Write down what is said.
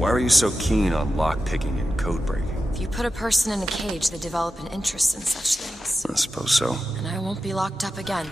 Why are you so keen on lockpicking and code breaking? If you put a person in a cage, they develop an interest in such things. I suppose so. And I won't be locked up again.